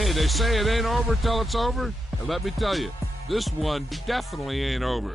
Hey, they say it ain't over till it's over, and let me tell you, this one definitely ain't over.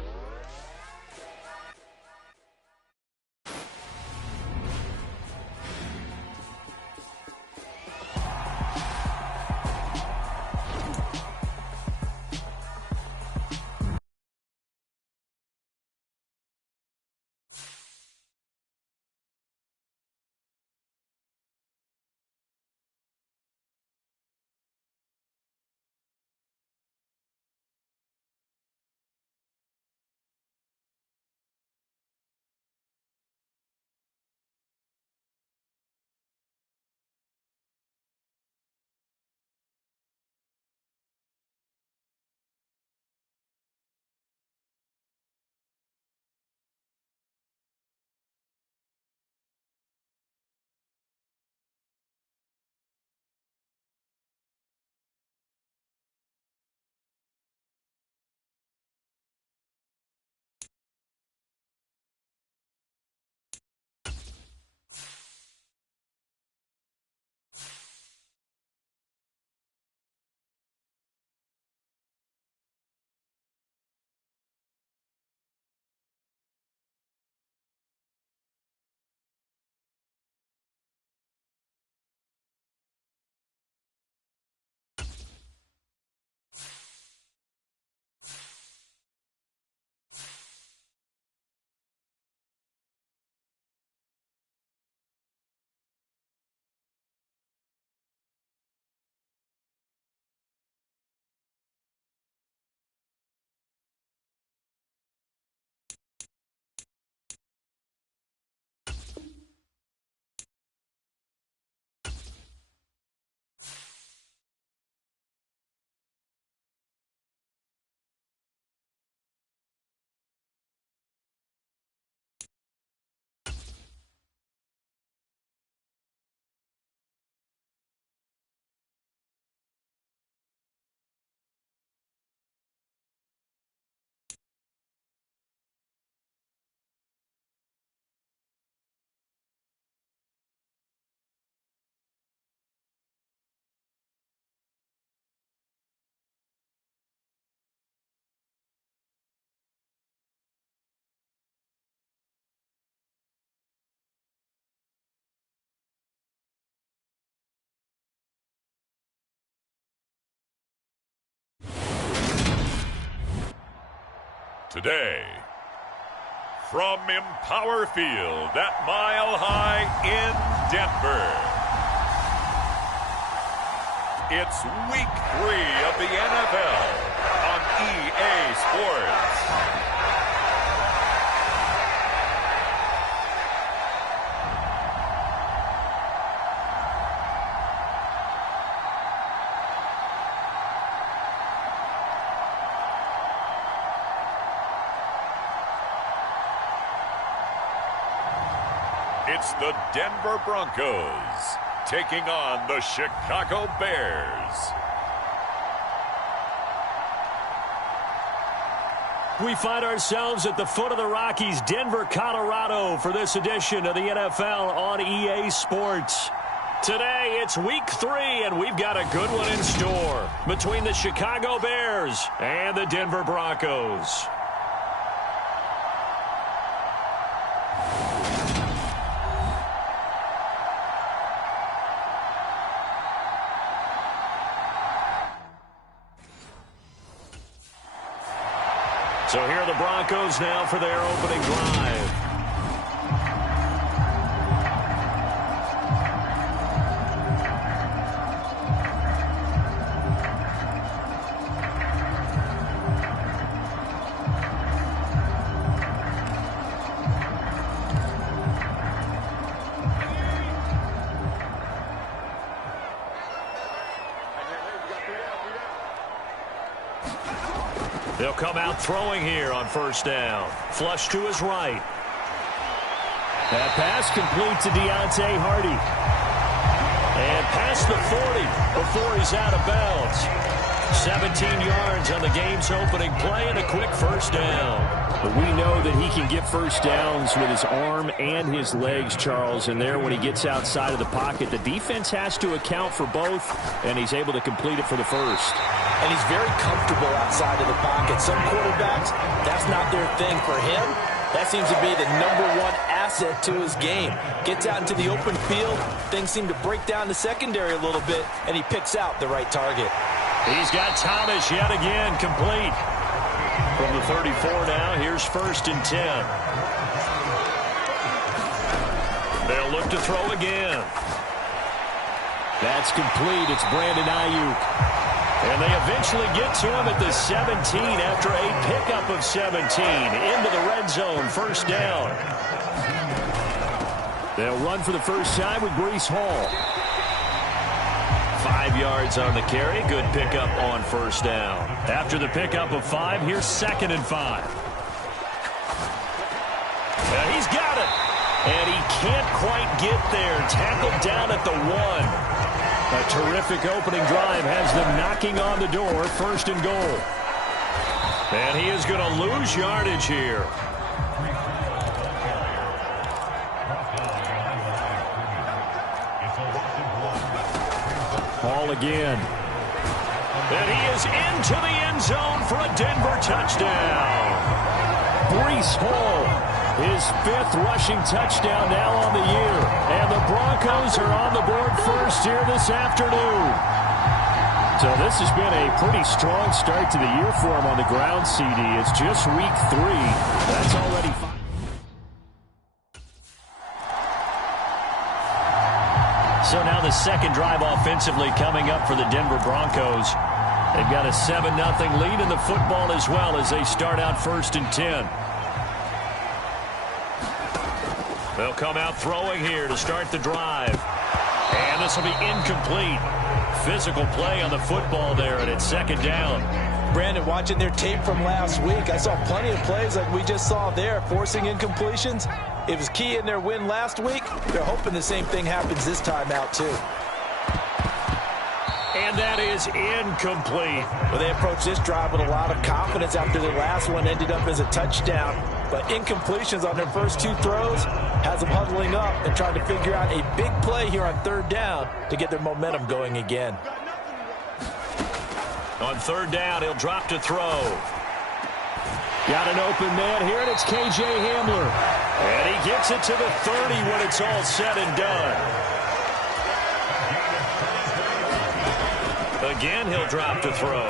Today, from Empower Field at Mile High in Denver, it's Week 3 of the NFL on EA Sports. It's the Denver Broncos taking on the Chicago Bears. We find ourselves at the foot of the Rockies, Denver, Colorado, for this edition of the NFL on EA Sports. Today, it's Week 3, and we've got a good one in store between the Chicago Bears and the Denver Broncos. So here are the Broncos now for their opening drive. They'll come out throwing here on first down. Flush to his right. That pass complete to Deontay Hardy. And past the 40 before he's out of bounds. 17 yards on the game's opening play and a quick first down. But we know that he can get first downs with his arm and his legs, Charles. And there, when he gets outside of the pocket, the defense has to account for both, and he's able to complete it for the first. And he's very comfortable outside of the pocket. Some quarterbacks, that's not their thing. For him, that seems to be the #1 asset to his game. Gets out into the open field, things seem to break down the secondary a little bit, and he picks out the right target. He's got Thomas yet again complete. From the 34 now, here's 1st and 10. They'll look to throw again. That's complete. It's Brandon Ayuk. And they eventually get to him at the 17 after a pickup of 17 into the red zone. First down. They'll run for the first time with Breece Hall. 5 yards on the carry. Good pickup on first down. After the pickup of 5, here's 2nd and 5. He's got it. And he can't quite get there. Tackled down at the 1. A terrific opening drive has them knocking on the door. 1st and goal. And he is going to lose yardage here. Hall again. And he is into the end zone for a Denver touchdown. Breece Hall, his 5th rushing touchdown now on the year. And the Broncos are on the board first here this afternoon. So this has been a pretty strong start to the year for him on the ground, CD. It's just week 3. That's already 5. So now the second drive offensively coming up for the Denver Broncos. They've got a 7-0 lead in the football as well as they start out 1st and 10. They'll come out throwing here to start the drive. And this will be incomplete. Physical play on the football there, and it's 2nd down. Brandon, watching their tape from last week, I saw plenty of plays like we just saw there, forcing incompletions. It was key in their win last week. They're hoping the same thing happens this time out, too. And that is incomplete. Well, they approached this drive with a lot of confidence after their last one ended up as a touchdown. But incompletions on their first 2 throws has them huddling up and trying to figure out a big play here on 3rd down to get their momentum going again. On 3rd down, he'll drop to throw. Got an open man here, and it's K.J. Hamler. And he gets it to the 30 when it's all said and done. Again, he'll drop to throw.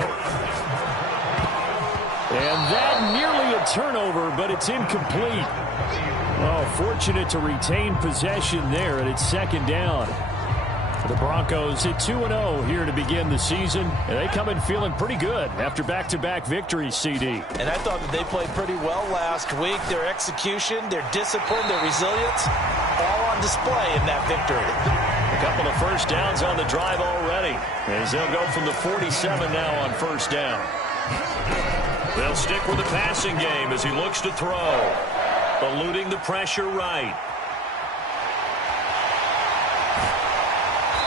And that nearly a turnover, but it's incomplete. Oh, fortunate to retain possession there, and it's 2nd down. The Broncos at 2-0 here to begin the season, and they come in feeling pretty good after back-to-back victories, CD. And I thought that they played pretty well last week. Their execution, their discipline, their resilience, all on display in that victory. A couple of first downs on the drive already, as they'll go from the 47 now on 1st down. They'll stick with the passing game as he looks to throw, eluding the pressure right.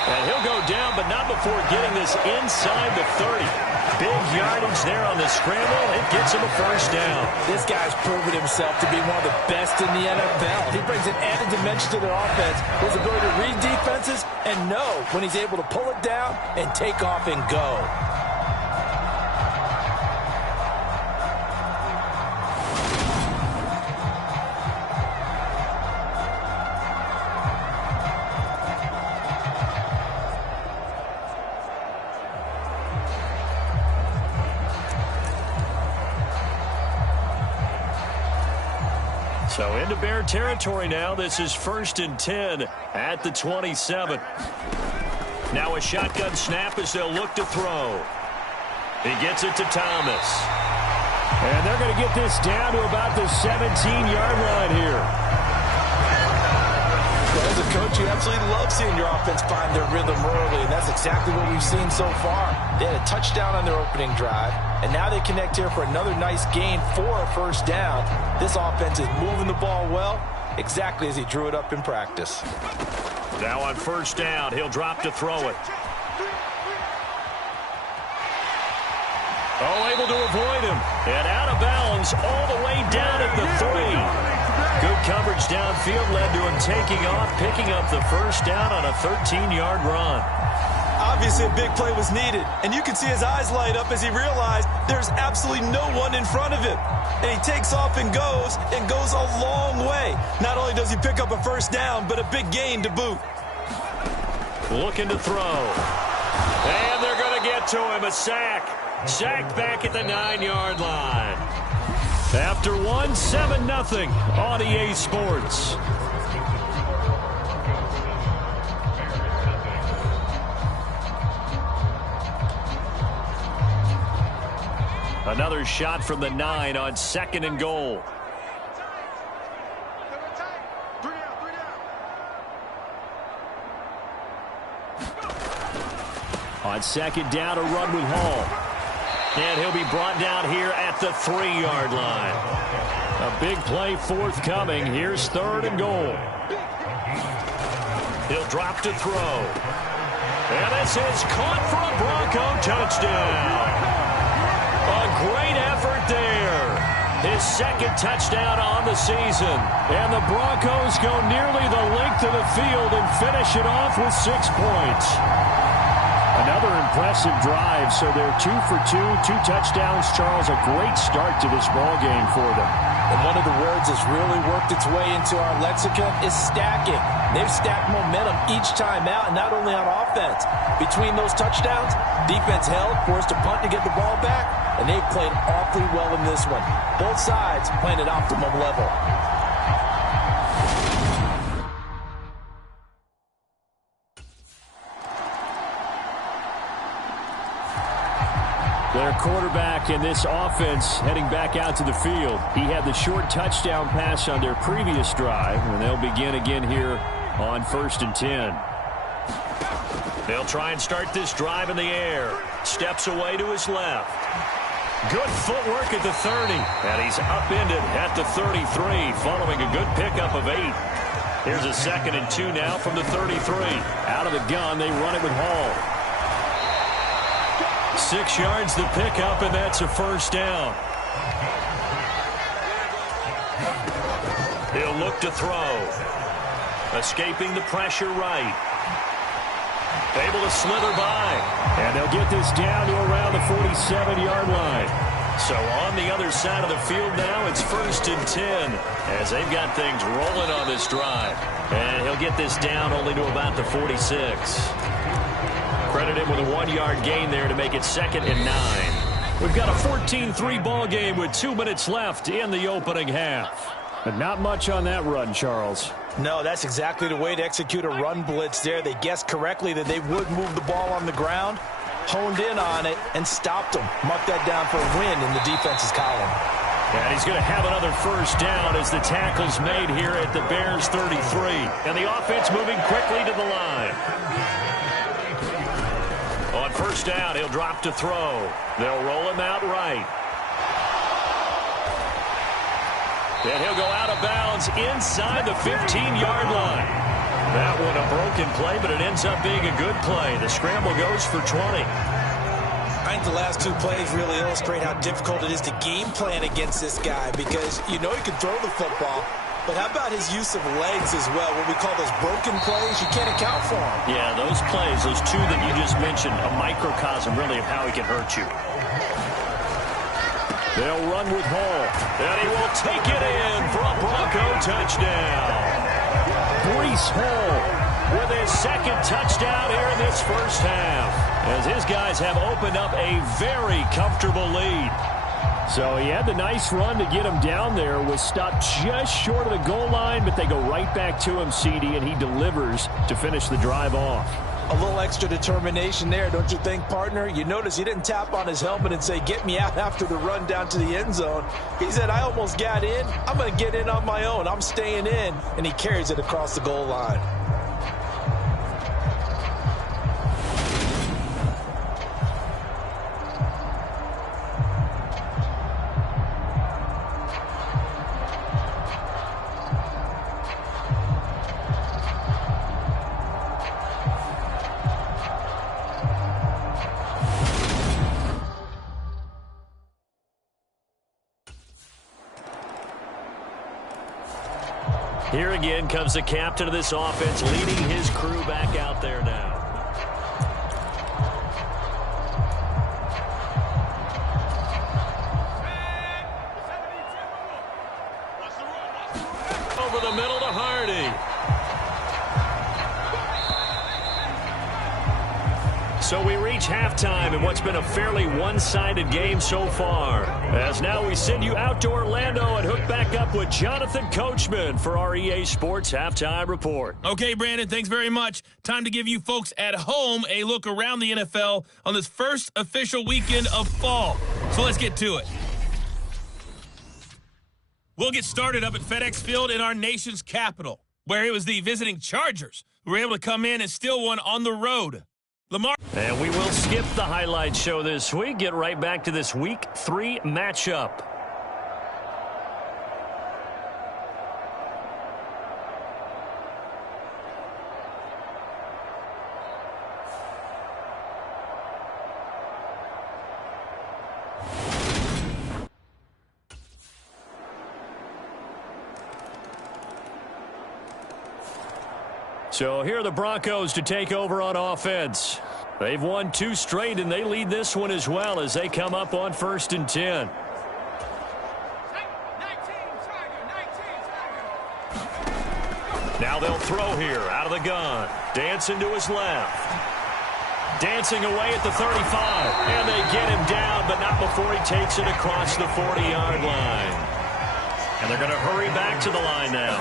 And he'll go down, but not before getting this inside the 30. Big yardage there on the scramble. It gets him a first down. This guy's proven himself to be one of the best in the NFL. He brings an added dimension to their offense. His ability to read defenses and know when he's able to pull it down and take off and go. So into Bear territory now. This is 1st and 10 at the 27. Now a shotgun snap as they'll look to throw. He gets it to Thomas. And they're going to get this down to about the 17-yard line here. Well, as a coach, you absolutely love seeing your offense find their rhythm early, and that's exactly what we've seen so far. They had a touchdown on their opening drive, and now they connect here for another nice gain for a first down. This offense is moving the ball well, exactly as he drew it up in practice. Now on 1st down, he'll drop to throw it. Oh, able to avoid him. And out of bounds all the way down at the 3. Good coverage downfield led to him taking off, picking up the first down on a 13-yard run. Obviously, a big play was needed, and you can see his eyes light up as he realized there's absolutely no one in front of him. And he takes off and goes a long way. Not only does he pick up a first down, but a big gain to boot. Looking to throw. And they're going to get to him. A sack. Sacked back at the 9-yard line. After 7-0 on EA Sports. Another shot from the 9 on 2nd and goal. On 2nd down, a run with Hall. And he'll be brought down here at the 3-yard line. A big play forthcoming. Here's 3rd and goal. He'll drop to throw. And this is caught for a Bronco touchdown. A great effort there. His 2nd touchdown on the season. And the Broncos go nearly the length of the field and finish it off with 6 points. Another impressive drive, so they're 2 for 2, 2 touchdowns. Charles, a great start to this ball game for them. And one of the words that's really worked its way into our lexicon is stacking. They've stacked momentum each time out, and not only on offense. Between those touchdowns, defense held, forced a punt to get the ball back, and they played awfully well in this one. Both sides playing at optimum level. Their quarterback in this offense heading back out to the field. He had the short touchdown pass on their previous drive, and they'll begin again here on 1st and 10. They'll try and start this drive in the air. Steps away to his left. Good footwork at the 30, and he's upended at the 33 following a good pickup of 8. Here's a 2nd and 2 now from the 33. Out of the gun, they run it with Hall. 6 yards the pickup, and that's a first down. He'll look to throw. Escaping the pressure right. Able to slither by. And they'll get this down to around the 47-yard line. So on the other side of the field now, it's 1st and 10 as they've got things rolling on this drive. And he'll get this down only to about the 46. Credit him with a 1-yard gain there to make it 2nd and 9. We've got a 14-3 ball game with 2 minutes left in the opening half. But not much on that run, Charles. No, that's exactly the way to execute a run blitz there. They guessed correctly that they would move the ball on the ground, honed in on it, and stopped them. Mark that down for a win in the defense's column. And he's going to have another first down as the tackle's made here at the Bears 33. And the offense moving quickly to the line. On first down, he'll drop to throw. They'll roll him out right. And he'll go out of bounds inside the 15-yard line. That one a broken play, but it ends up being a good play. The scramble goes for 20. I think the last 2 plays really illustrate how difficult it is to game plan against this guy because you know he can throw the football, but how about his use of legs as well, what we call those broken plays? You can't account for them. Yeah, those plays, those 2 that you just mentioned, a microcosm really of how he can hurt you. They'll run with Hall, and he will take it in for a Bronco touchdown. Breece Hall with his 2nd touchdown here in this first half, as his guys have opened up a very comfortable lead. So he had the nice run to get him down there, was stopped just short of the goal line, but they go right back to him, CD, and he delivers to finish the drive off. A little extra determination there, don't you think, partner? You notice he didn't tap on his helmet and say, get me out after the run down to the end zone. He said, I almost got in. I'm going to get in on my own. I'm staying in. And he carries it across the goal line. Here again comes the captain of this offense, leading his crew back out there now. Over the middle to Hardy. So we reach halftime in what's been a fairly one-sided game so far. As now we send you out to Orlando and hook back up with Jonathan Coachman for our EA Sports Halftime Report. Okay, Brandon, thanks very much. Time to give you folks at home a look around the NFL on this first official weekend of fall. So let's get to it. We'll get started up at FedEx Field in our nation's capital, where it was the visiting Chargers who were able to come in and steal one on the road. Lamar. And we will skip the highlight show this week. Get right back to this Week 3 matchup. So here are the Broncos to take over on offense. They've won 2 straight, and they lead this one as well as they come up on 1st and 10. Now they'll throw here out of the gun. Dancing to his left. Dancing away at the 35. And they get him down, but not before he takes it across the 40-yard line. And they're going to hurry back to the line now.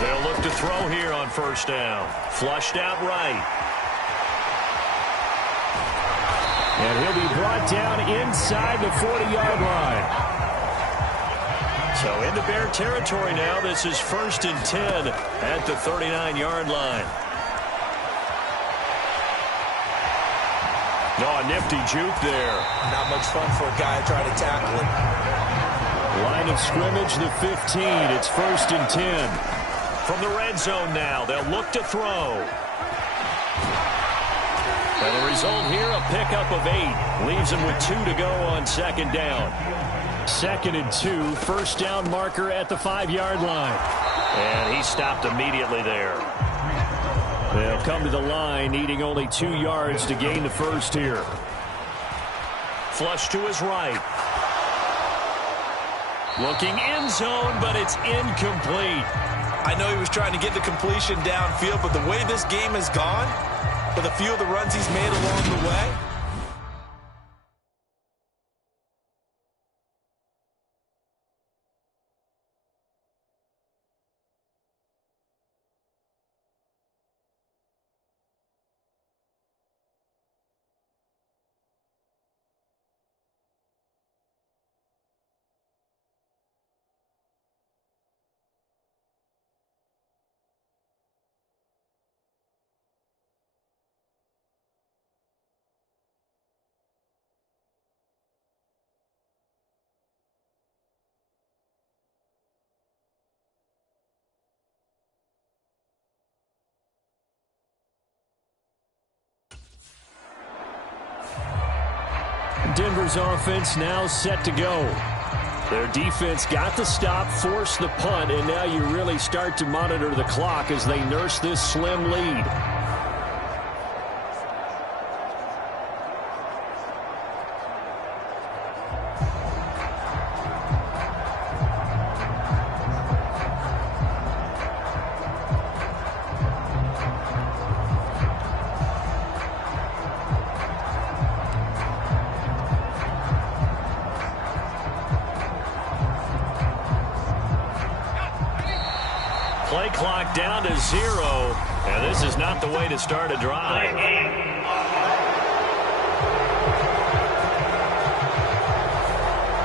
They'll look to throw here on 1st down. Flushed out right. And he'll be brought down inside the 40-yard line. So into Bear territory now. This is 1st and 10 at the 39-yard line. Oh, a nifty juke there. Not much fun for a guy trying to tackle it. Line of scrimmage, the 15. It's 1st and 10. From the red zone now, they'll look to throw. And the result here, a pickup of 8. Leaves them with 2 to go on 2nd down. 2nd and 2, 1st down marker at the 5-yard line. And he stopped immediately there. They'll come to the line, needing only 2 yards to gain the 1st here. Flush to his right. Looking end zone, but it's incomplete. I know he was trying to get the completion downfield, but the way this game has gone, with a few of the runs he's made along the way, Denver's offense now set to go. Their defense got the stop, forced the punt, and now you really start to monitor the clock as they nurse this slim lead. Play clock down to 0, and this is not the way to start a drive.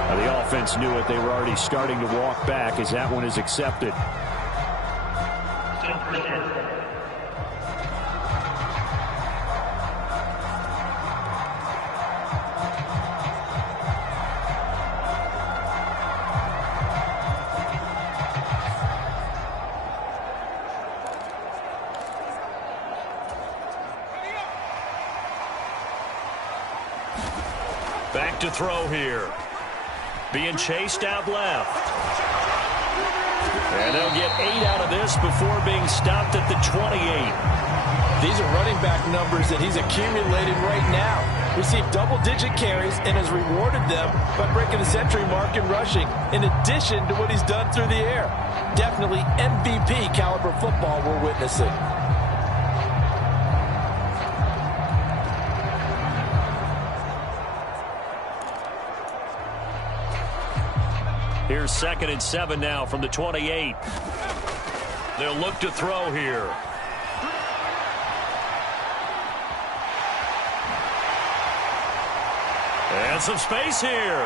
Now the offense knew it. They were already starting to walk back as that one is accepted. Back to throw here. Being chased out left. And they'll get 8 out of this before being stopped at the 28. These are running back numbers that he's accumulating right now. Received double-digit carries and has rewarded them by breaking the century mark in rushing, in addition to what he's done through the air. Definitely MVP caliber football we're witnessing. Here's 2nd and 7 now from the 28. They'll look to throw here. And some space here.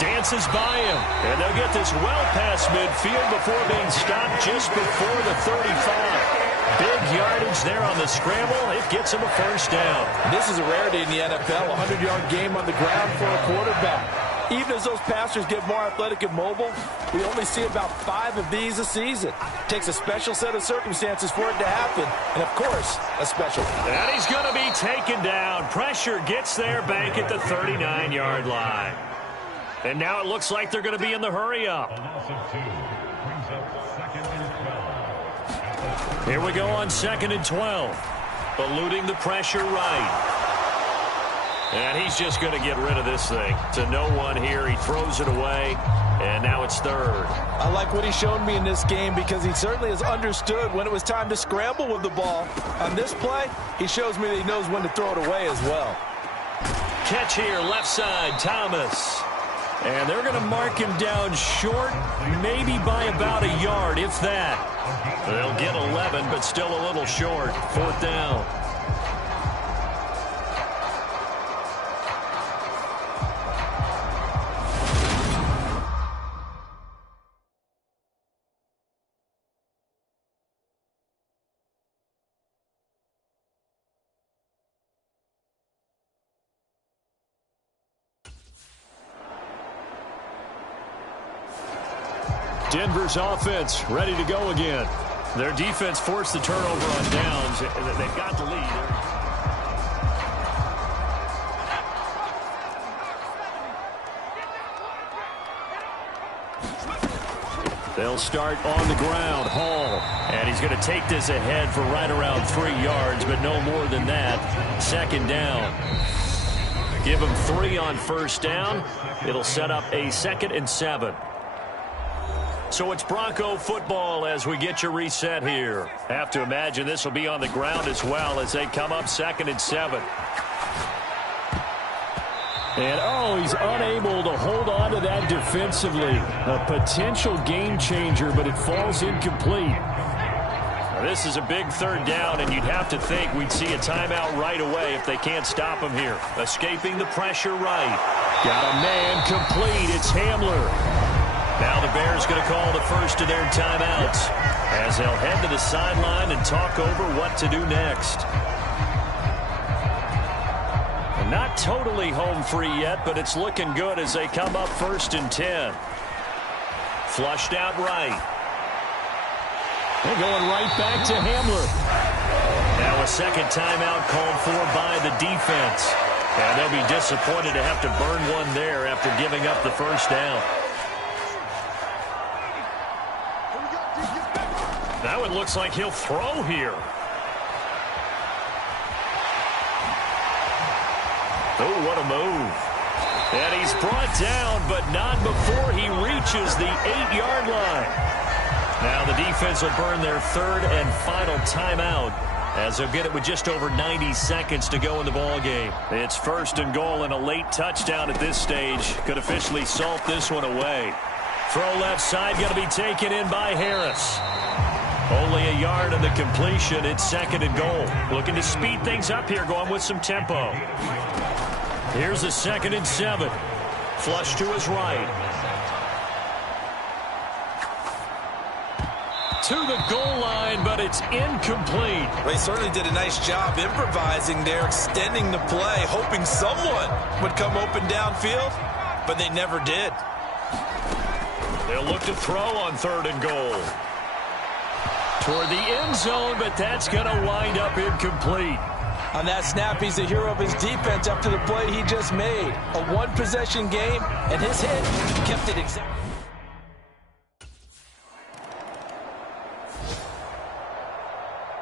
Dances by him. And they'll get this well past midfield before being stopped just before the 35. Big yardage there on the scramble. It gets him a first down. This is a rarity in the NFL, a 100-yard game on the ground for a quarterback. Even as those passers get more athletic and mobile, we only see about 5 of these a season. It takes a special set of circumstances for it to happen, and of course, a special. And he's going to be taken down. Pressure gets there back at the 39-yard line. And now it looks like they're going to be in the hurry-up. Here we go on 2nd and 12. Eluding the pressure right. And he's just going to get rid of this thing. To no one here. He throws it away. And now it's 3rd. I like what he's shown me in this game because he certainly has understood when it was time to scramble with the ball. On this play, he shows me that he knows when to throw it away as well. Catch here, left side, Thomas. And they're going to mark him down short, maybe by about a yard, if that. They'll get 11, but still a little short. 4th down. Denver's offense ready to go again. Their defense forced the turnover on downs. They've got the lead. They'll start on the ground. Hall. And he's going to take this ahead for right around 3 yards, but no more than that. 2nd down. Give him 3 on 1st down. It'll set up a 2nd and 7. So it's Bronco football as we get you reset here. Have to imagine this will be on the ground as well as they come up 2nd and 7. And, he's unable to hold on to that defensively. A potential game changer, but it falls incomplete. Now, this is a big 3rd down, and you'd have to think we'd see a timeout right away if they can't stop him here. Escaping the pressure right. Got a man complete. It's Hamler. Now the Bears going to call the first of their timeouts as they'll head to the sideline and talk over what to do next. Not totally home free yet, but it's looking good as they come up 1st and 10. Flushed out right. They're going right back to Hamler. Now a 2nd timeout called for by the defense. And they'll be disappointed to have to burn one there after giving up the 1st down. Now it looks like he'll throw here. Oh, what a move. And he's brought down, but not before he reaches the 8-yard line. Now the defense will burn their 3rd and final timeout as they'll get it with just over 90 seconds to go in the ballgame. It's 1st and goal and a late touchdown at this stage. Could officially salt this one away. Throw left side going to be taken in by Harris. Only a yard of the completion. It's 2nd and goal. Looking to speed things up here, going with some tempo. Here's a 2nd and 7. Flush to his right. To the goal line, but it's incomplete. Well, he certainly did a nice job improvising there, extending the play, hoping someone would come open downfield, but they never did. They'll look to throw on 3rd and goal. Toward the end zone, but that's going to wind up incomplete. On that snap, he's the hero of his defense after the play he just made. A one-possession game, and his hit kept it exact.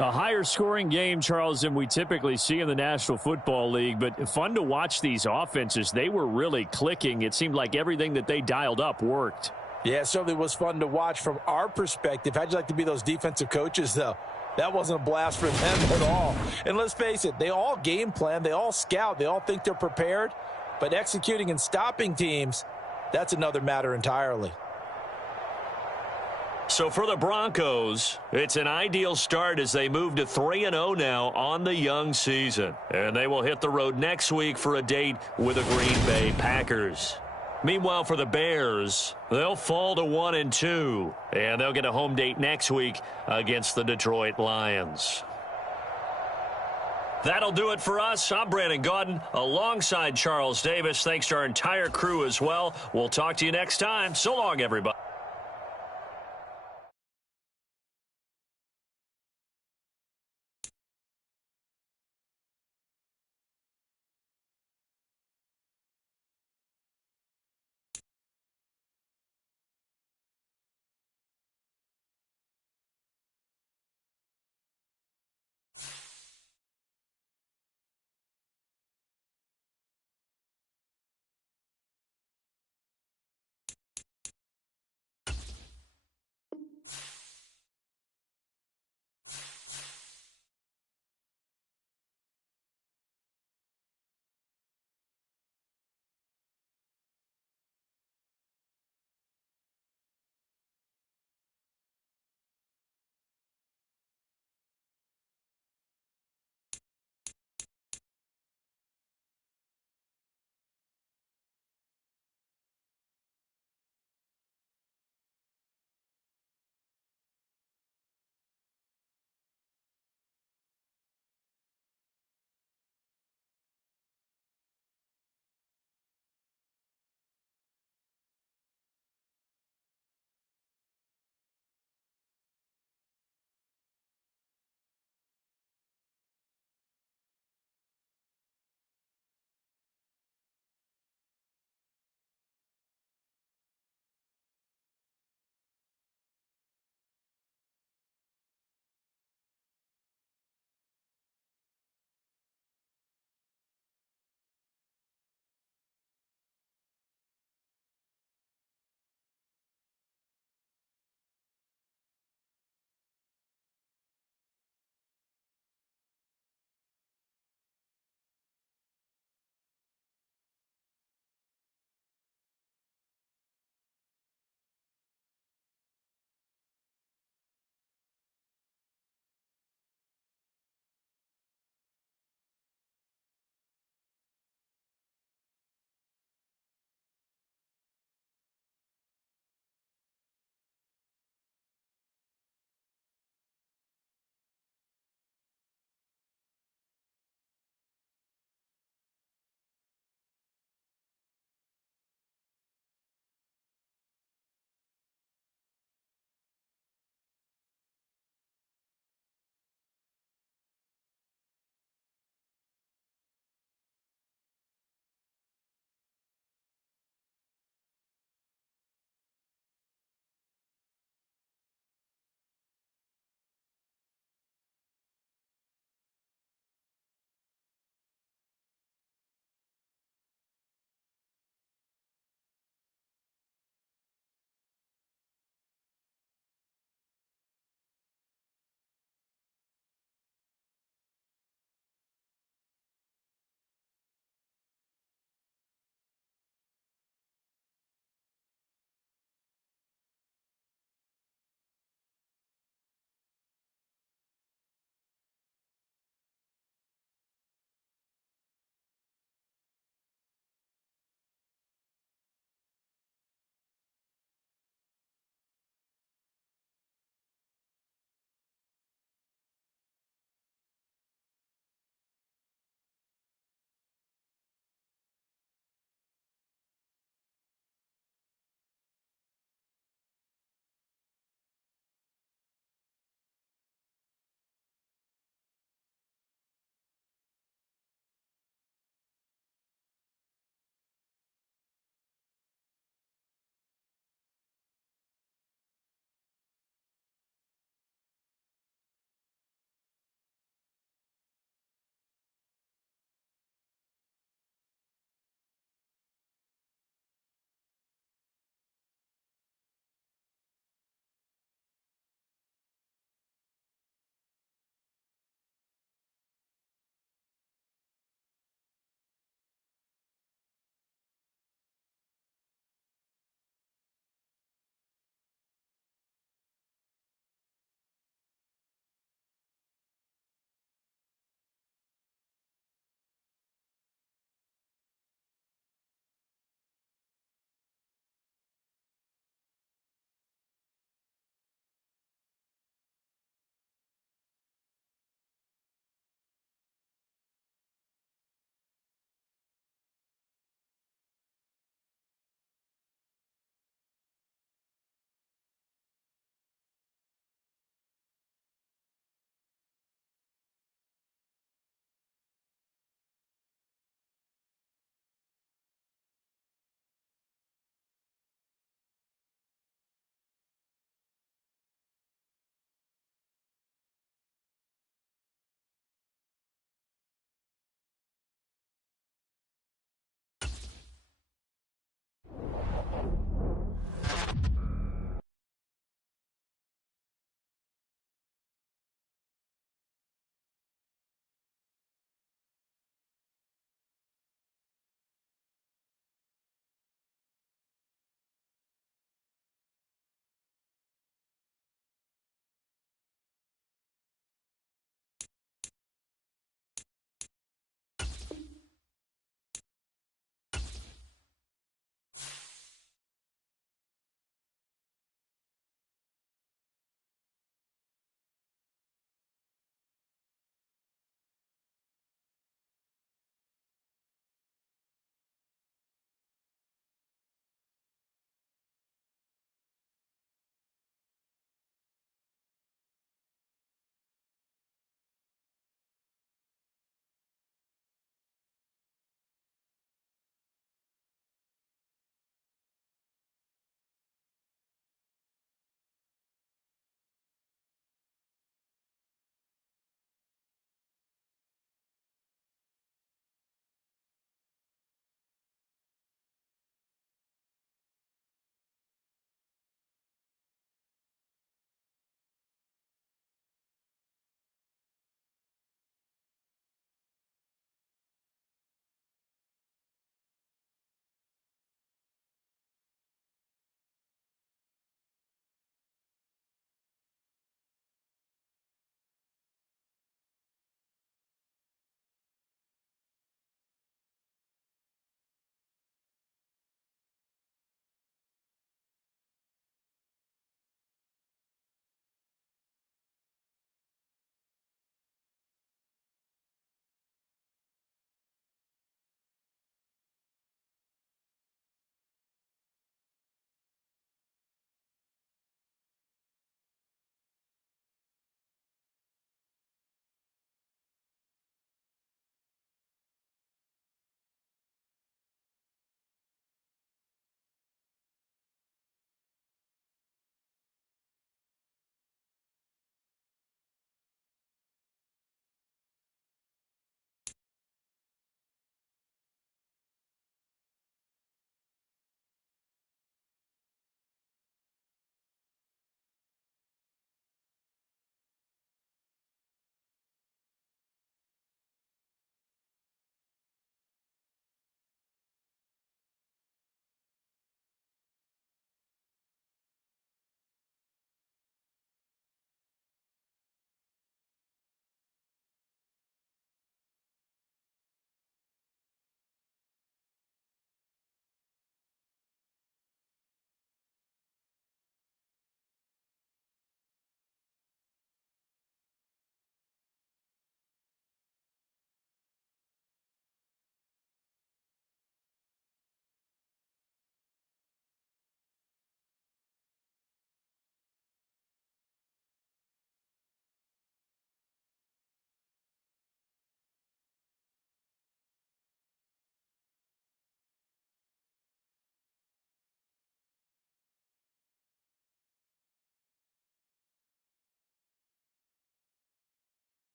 A higher scoring game, Charles, than we typically see in the National Football League, but fun to watch these offenses. They were really clicking. It seemed like everything that they dialed up worked. Yeah, it certainly was fun to watch from our perspective. How'd you like to be those defensive coaches, though? That wasn't a blast for them at all. And let's face it, they all game plan, they all scout, they all think they're prepared, but executing and stopping teams, that's another matter entirely. So for the Broncos, it's an ideal start as they move to 3-0 now on the young season. And they will hit the road next week for a date with the Green Bay Packers. Meanwhile, for the Bears, they'll fall to 1-2, and they'll get a home date next week against the Detroit Lions. That'll do it for us. I'm Brandon Gaudin alongside Charles Davis. Thanks to our entire crew as well. We'll talk to you next time. So long, everybody.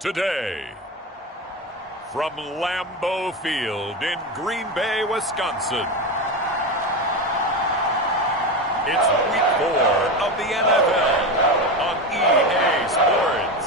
Today, from Lambeau Field in Green Bay, Wisconsin, it's Week 4 of the NFL on EA Sports.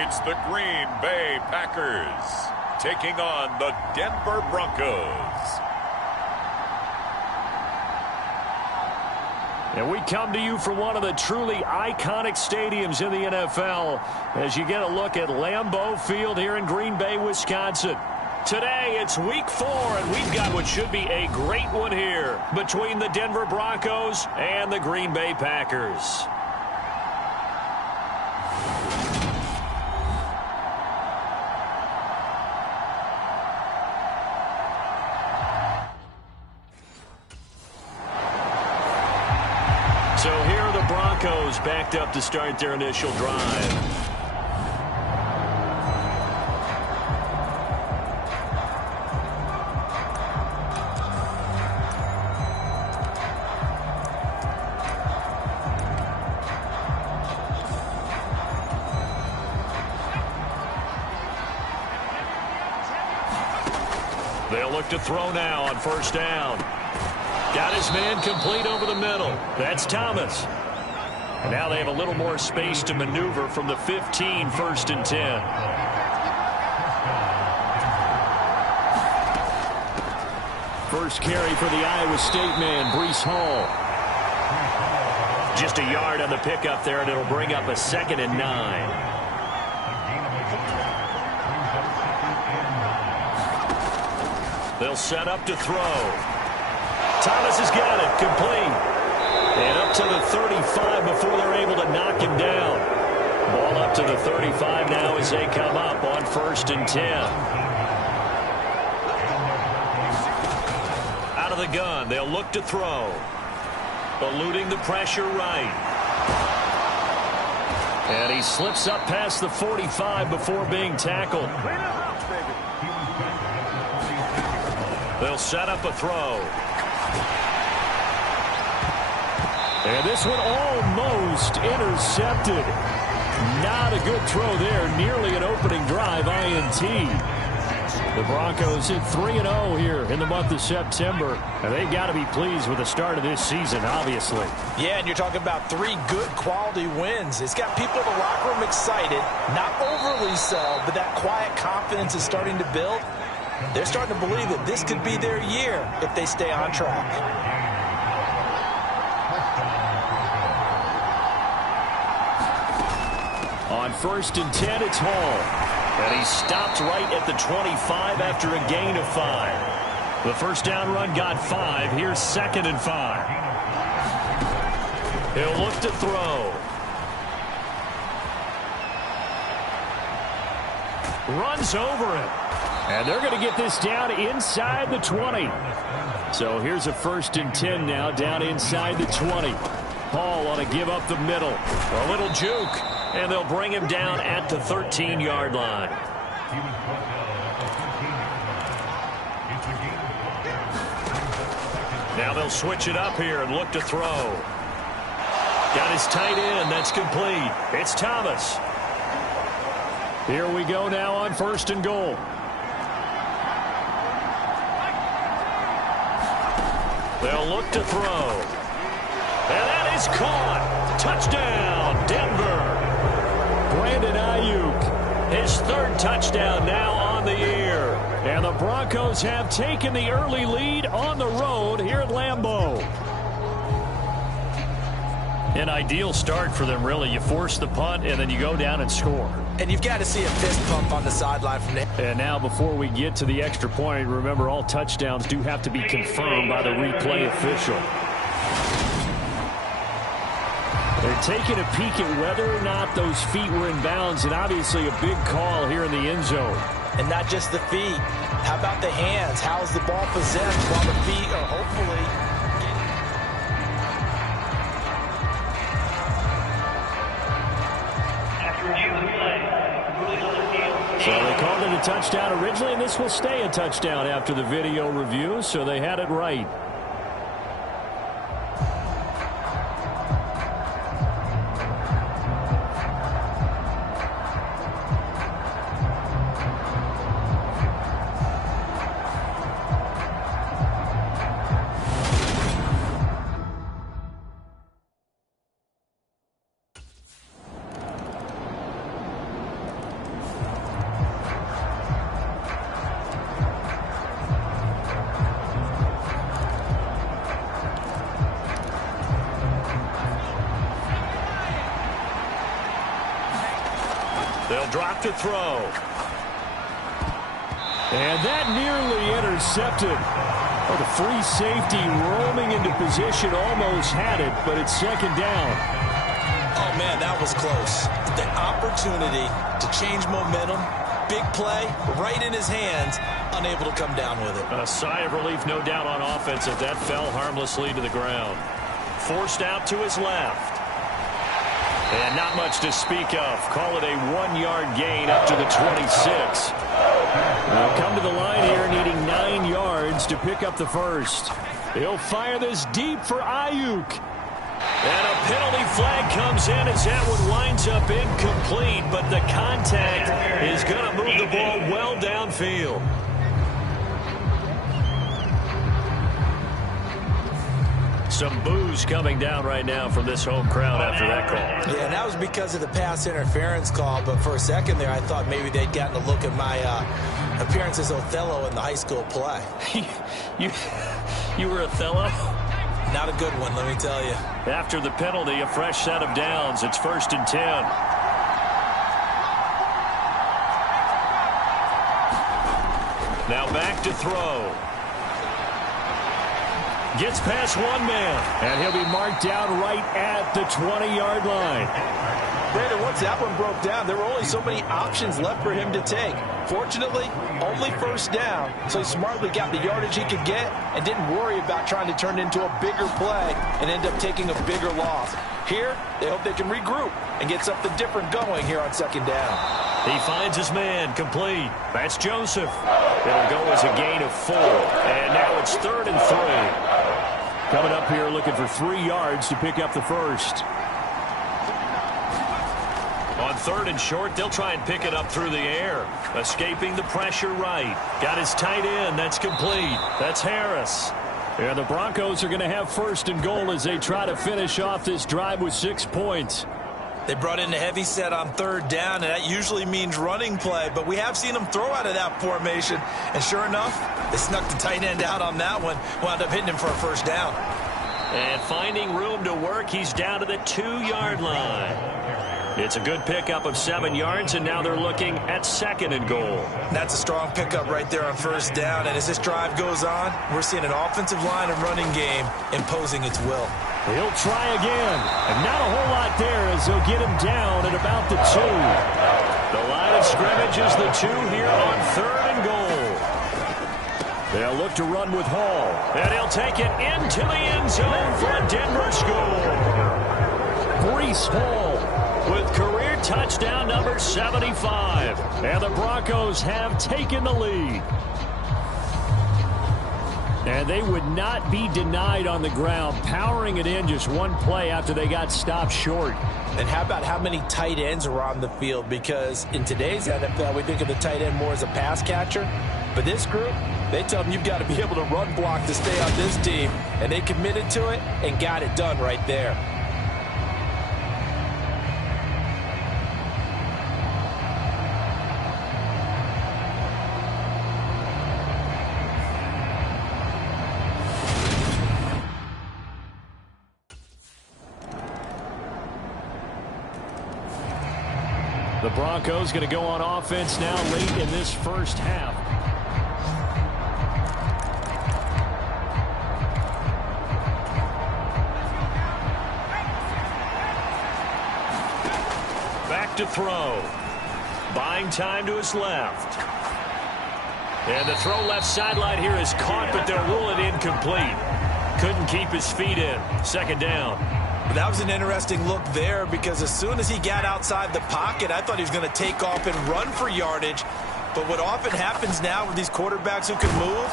It's the Green Bay Packers taking on the Denver Broncos. And we come to you from one of the truly iconic stadiums in the NFL as you get a look at Lambeau Field here in Green Bay, Wisconsin. Today, it's Week 4, and we've got what should be a great one here between the Denver Broncos and the Green Bay Packers. So here are the Broncos backed up to start their initial drive. They'll look to throw now on first down. Got his man complete over the middle. That's Thomas. And now they have a little more space to maneuver from the 15, 1st and 10. First carry for the Iowa State man, Breece Hall. Just a yard on the pickup there, and it'll bring up a 2nd and 9. They'll set up to throw. Thomas has got it, complete. And up to the 35 before they're able to knock him down. Ball up to the 35 now as they come up on 1st and 10. Out of the gun, they'll look to throw. Eluding the pressure right. And he slips up past the 45 before being tackled. They'll set up a throw. And this one almost intercepted. Not a good throw there. Nearly an opening drive INT. The Broncos hit 3-0 here in the month of September. And they've got to be pleased with the start of this season, obviously. Yeah, and you're talking about 3 good quality wins. It's got people in the locker room excited. Not overly so, but that quiet confidence is starting to build. They're starting to believe that this could be their year if they stay on track. On 1st and 10, it's Hall. And he stopped right at the 25 after a gain of 5. The first down run got 5. Here's 2nd and 5. He'll look to throw. Runs over him. And they're going to get this down inside the 20. So here's a 1st and 10 now down inside the 20. Hall on a give up the middle. A little juke. And they'll bring him down at the 13-yard line. Now they'll switch it up here and look to throw. Got his tight end. That's complete. It's Thomas. Here we go now on 1st and goal. They'll look to throw. And that is caught. Touchdown, Denver. Brandon Ayuk, his 3rd touchdown now on the year. And the Broncos have taken the early lead on the road here at Lambeau. An ideal start for them, really. You force the punt, and then you go down and score. And you've got to see a fist pump on the sideline from there. And now before we get to the extra point, remember all touchdowns do have to be confirmed by the replay official. They're taking a peek at whether or not those feet were in bounds, and obviously a big call here in the end zone. And not just the feet. How about the hands? How's the ball possessed while the feet are hopefully... a touchdown originally, and this will stay a touchdown after the video review, so they had it right. They'll drop to throw. And that nearly intercepted. Oh, the free safety roaming into position almost had it, but it's second down. Oh, man, that was close. The opportunity to change momentum, big play, right in his hands, unable to come down with it. A sigh of relief, no doubt, on offense as that fell harmlessly to the ground. Forced out to his left. And not much to speak of. Call it a 1-yard gain up to the 26. They'll come to the line here needing 9 yards to pick up the first. He'll fire this deep for Ayuk. And a penalty flag comes in as that one winds up incomplete, but the contact is going to move the ball well downfield. Some boos coming down right now from this home crowd after that call. Yeah, and that was because of the pass interference call, but for a second there I thought maybe they'd gotten a look at my appearance as Othello in the high school play. You were Othello? Not a good one, let me tell you. After the penalty, a fresh set of downs. It's 1st and 10. Now back to throw. Gets past one man. And he'll be marked down right at the 20-yard line. Brandon, once that one broke down, there were only so many options left for him to take. Fortunately, only first down, so he smartly got the yardage he could get and didn't worry about trying to turn it into a bigger play and end up taking a bigger loss. Here, they hope they can regroup and get something different going here on second down. He finds his man, complete. That's Joseph. It'll go as a gain of 4. And now it's 3rd and 3. Coming up here looking for 3 yards to pick up the first. On 3rd and short, they'll try and pick it up through the air. Escaping the pressure right. Got his tight end. That's complete. That's Harris. And the Broncos are going to have 1st and goal as they try to finish off this drive with 6 points. They brought in the heavy set on 3rd down, and that usually means running play, but we have seen them throw out of that formation, and sure enough, they snuck the tight end out on that one, wound up hitting him for a 1st down. And finding room to work, he's down to the 2-yard line. It's a good pickup of 7 yards, and now they're looking at 2nd and goal. That's a strong pickup right there on 1st down, and as this drive goes on, we're seeing an offensive line and running game imposing its will. He'll try again, and not a whole lot there as they'll get him down at about the 2. The line of scrimmage is the 2 here on 3rd and goal. They'll look to run with Hall. And he'll take it into the end zone for a Denver score. Breece Hall with career touchdown number 75. And the Broncos have taken the lead. And they would not be denied on the ground, powering it in just one play after they got stopped short. And how about how many tight ends are on the field? Because in today's NFL, we think of the tight end more as a pass catcher. But this group, they tell them you've got to be able to run block to stay on this team. And they committed to it and got it done right there. The Broncos going to go on offense now late in this first half. Back to throw. Buying time to his left. And the throw left sideline here is caught, but they'll rule it incomplete. Couldn't keep his feet in. 2nd down. That was an interesting look there because as soon as he got outside the pocket, I thought he was going to take off and run for yardage. But what often happens now with these quarterbacks who can move,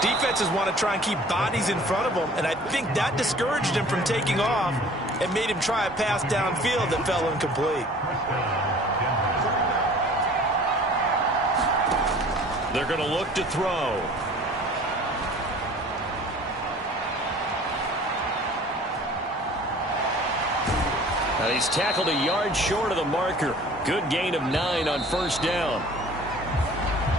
defenses want to try and keep bodies in front of them, and I think that discouraged him from taking off and made him try a pass downfield that fell incomplete. They're going to look to throw. He's tackled a yard short of the marker. Good gain of 9 on first down.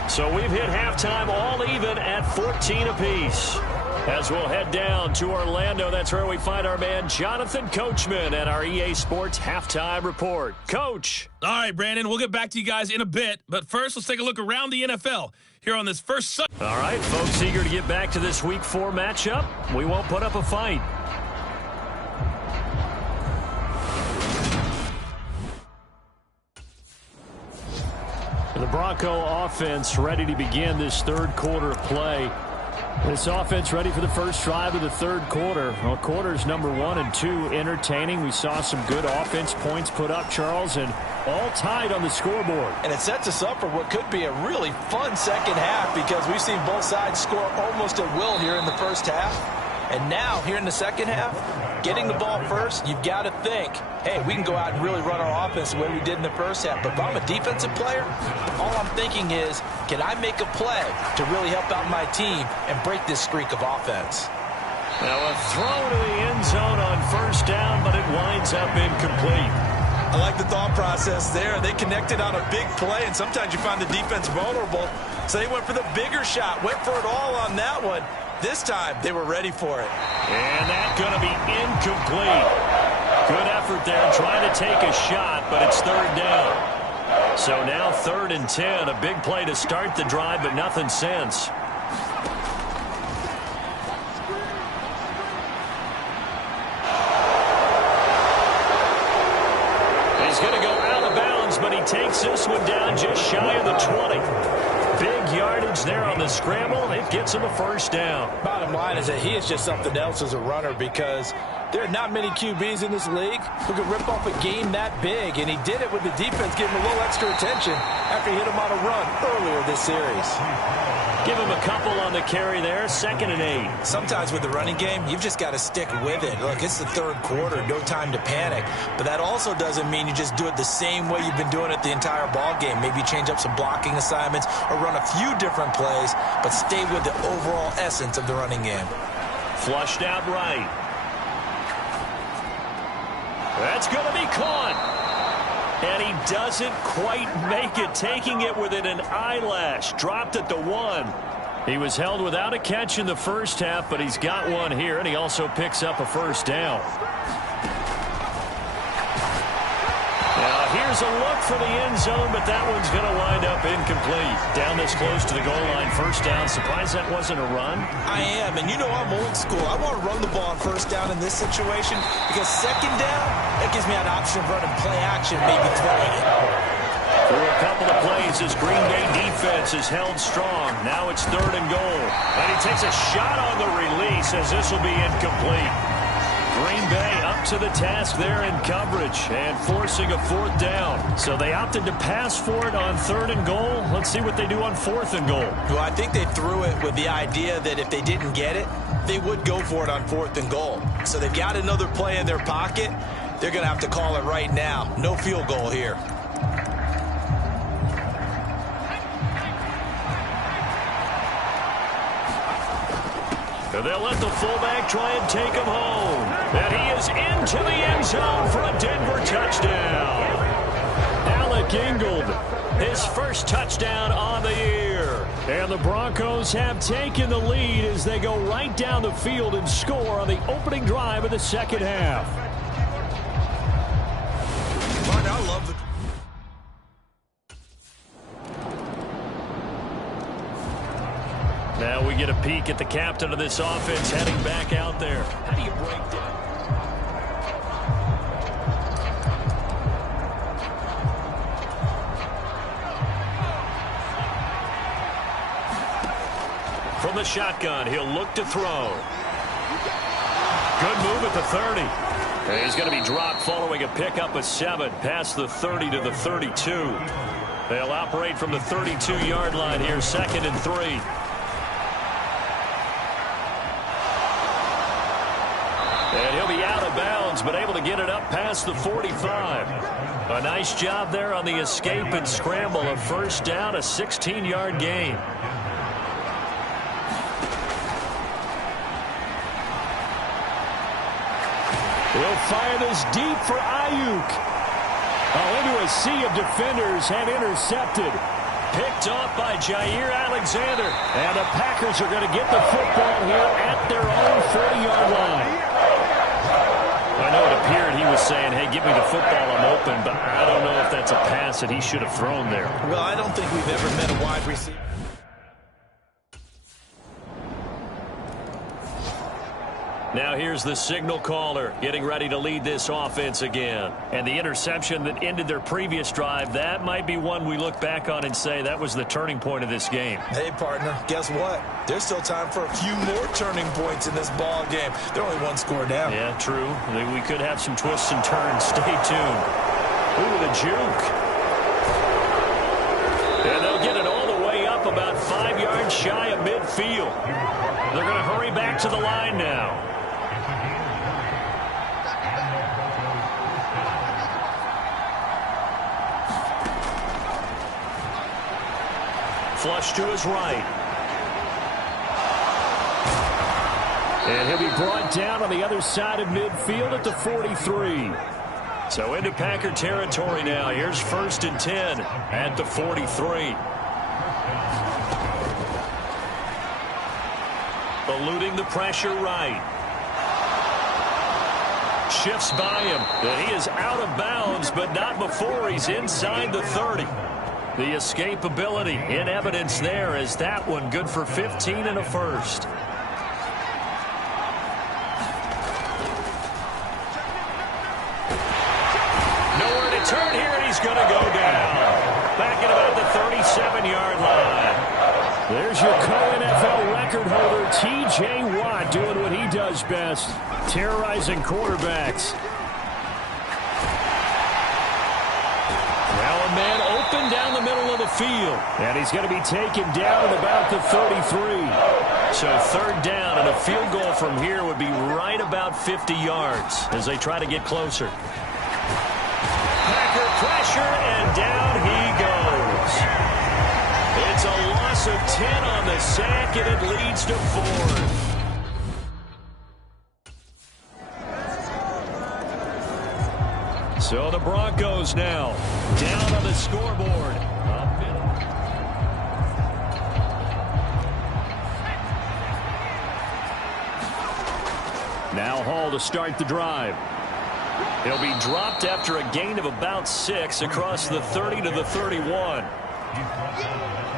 So we've hit halftime all even at 14 apiece. As we'll head down to Orlando, that's where we find our man Jonathan Coachman at our EA Sports Halftime Report. Coach. All right, Brandon, we'll get back to you guys in a bit. But first, let's take a look around the NFL here on this first Sunday. All right, folks, eager to get back to this Week 4 matchup. We won't put up a fight. The Bronco offense ready to begin this third quarter of play. This offense ready for the first drive of the third quarter. Well, quarters number 1 and 2 entertaining. We saw some good offense points put up, Charles, and all tied on the scoreboard. And it sets us up for what could be a really fun second half because we've seen both sides score almost at will here in the first half. And now, here in the second half, getting the ball first, you've got to think, hey, we can go out and really run our offense the way we did in the first half. But if I'm a defensive player, all I'm thinking is, can I make a play to really help out my team and break this streak of offense? Now a throw to the end zone on first down, but it winds up incomplete. I like the thought process there. They connected on a big play, and sometimes you find the defense vulnerable. So they went for the bigger shot, went for it all on that one. This time, they were ready for it. And that's going to be incomplete. Good effort there, trying to take a shot, but it's third down. So now 3rd and 10, a big play to start the drive, but nothing since. He's going to go out of bounds, but he takes this one down just shy of the 20. Big yardage there on the scramble. It gets him a first down. Bottom line is that he is just something else as a runner because there are not many QBs in this league who can rip off a game that big, and he did it with the defense giving him a little extra attention after he hit him on a run earlier this series. Give him a couple on the carry there, 2nd and 8. Sometimes with the running game, you've just got to stick with it. Look, it's the third quarter, no time to panic. But that also doesn't mean you just do it the same way you've been doing it the entire ball game. Maybe change up some blocking assignments or run a few different plays, but stay with the overall essence of the running game. Flushed out right. That's going to be caught. And he doesn't quite make it, taking it within an eyelash. Dropped at the 1. He was held without a catch in the first half, but he's got one here, and he also picks up a first down. Now, here's a look for the end zone, but that one's going to wind up incomplete. Down this close to the goal line, first down. Surprised that wasn't a run? I am, and you know I'm old school. I want to run the ball on first down in this situation because second down, that gives me an option of running play action, maybe throwing it. Through a couple of plays, this Green Bay defense is held strong. Now it's 3rd and goal. And he takes a shot on the release as this will be incomplete. Green Bay up to the task there in coverage and forcing a 4th down. So they opted to pass for it on 3rd and goal. Let's see what they do on 4th and goal. Well, I think they threw it with the idea that if they didn't get it, they would go for it on 4th and goal. So they've got another play in their pocket. They're going to have to call it right now. No field goal here. They'll let the fullback try and take him home. And he is into the end zone for a Denver touchdown. Alec Ingold, his first touchdown on the year. And the Broncos have taken the lead as they go right down the field and score on the opening drive of the second half. I love the... Now we get a peek at the captain of this offense heading back out there. How do you break down? From the shotgun, he'll look to throw. Good move at the 30. And he's going to be dropped following a pickup of 7 past the 30 to the 32. They'll operate from the 32-yard line here, 2nd and 3. And he'll be out of bounds, but able to get it up past the 45. A nice job there on the escape and scramble. A first down, a 16-yard gain. He'll fire this deep for Ayuk. Into a sea of defenders and intercepted. Picked off by Jair Alexander. And the Packers are going to get the football here at their own 40-yard line. I know it appeared he was saying, hey, give me the football, I'm open, but I don't know if that's a pass that he should have thrown there. Well, I don't think we've ever met a wide receiver. Now here's the signal caller getting ready to lead this offense again. And the interception that ended their previous drive, that might be one we look back on and say that was the turning point of this game. Hey, partner, guess what? There's still time for a few more turning points in this ball game. They're only one score down. Yeah, true. We could have some twists and turns. Stay tuned. Ooh, the juke. And they'll get it all the way up about 5 yards shy of midfield. They're going to hurry back to the line now. Flush to his right. And he'll be brought down on the other side of midfield at the 43. So into Packer territory now. Here's 1st and 10 at the 43. Eluding the pressure right. Shifts by him. And he is out of bounds, but not before he's inside the 30. The escapability in evidence there as that one good for 15 and a first. Nowhere to turn here, and he's going to go down. Back at about the 37-yard line. There's your co-NFL record holder, T.J. Watt, doing what he does best, terrorizing quarterbacks. Now a man open down the middle of the field. And he's going to be taken down at about the 33. So 3rd down, and a field goal from here would be right about 50 yards as they try to get closer. Packer pressure, and down he goes. It's a loss of 10 on the sack, and it leads to 4th. So the Broncos now down on the scoreboard. Now Hall to start the drive. He'll be dropped after a gain of about 6 across the 30 to the 31.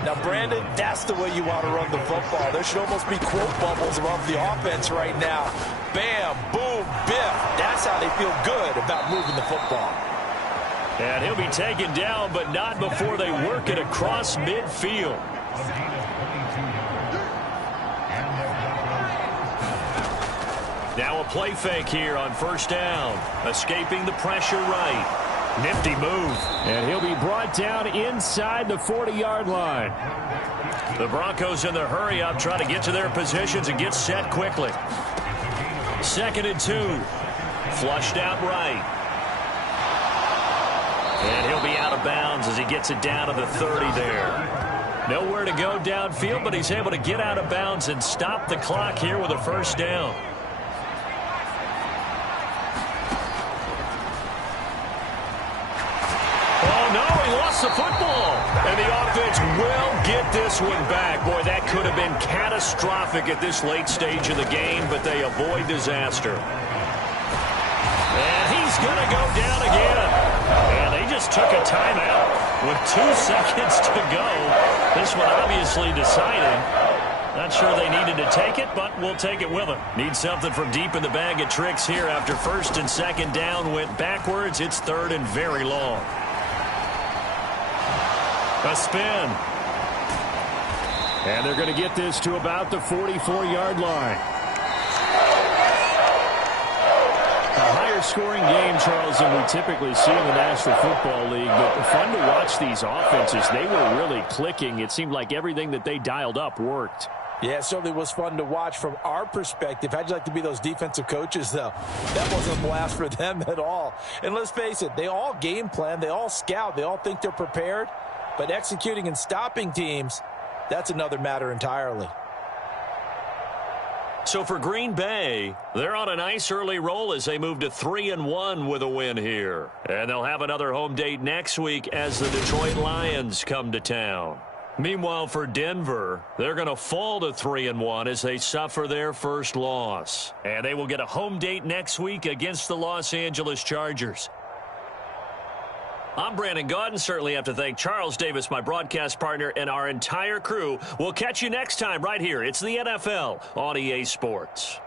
Now, Brandon, that's the way you want to run the football. There should almost be quote bubbles above the offense right now. Bam, boom, biff. That's how they feel good about moving the football. And he'll be taken down, but not before they work it across midfield. Now a play fake here on 1st down. Escaping the pressure right. Nifty move. And he'll be brought down inside the 40-yard line. The Broncos in the hurry-up try to get to their positions and get set quickly. 2nd and 2. Flushed out right. And he'll be out of bounds as he gets it down to the 30 there. Nowhere to go downfield, but he's able to get out of bounds and stop the clock here with a 1st down. The football, and the offense will get this one back. Boy, that could have been catastrophic at this late stage of the game, but they avoid disaster. And he's going to go down again. And they just took a timeout with 2 seconds to go. This one obviously decided. Not sure they needed to take it, but we'll take it with them. Need something from deep in the bag of tricks here after 1st and 2nd down went backwards. It's 3rd and very long. A spin. And they're going to get this to about the 44-yard line. A higher higher scoring game, Charles, than we typically see in the National Football League. But fun to watch these offenses. They were really clicking. It seemed like everything that they dialed up worked. Yeah, it certainly was fun to watch from our perspective. How'd you like to be those defensive coaches, though? That wasn't a blast for them at all. And let's face it, they all game plan, they all scout, they all think they're prepared. But executing and stopping teams, that's another matter entirely. So for Green Bay, they're on a nice early roll as they move to 3-1 with a win here. And they'll have another home date next week as the Detroit Lions come to town. Meanwhile, for Denver, they're going to fall to 3-1 as they suffer their first loss. And they will get a home date next week against the Los Angeles Chargers. I'm Brandon Gaudin. Certainly have to thank Charles Davis, my broadcast partner, and our entire crew. We'll catch you next time right here. It's the NFL on EA Sports.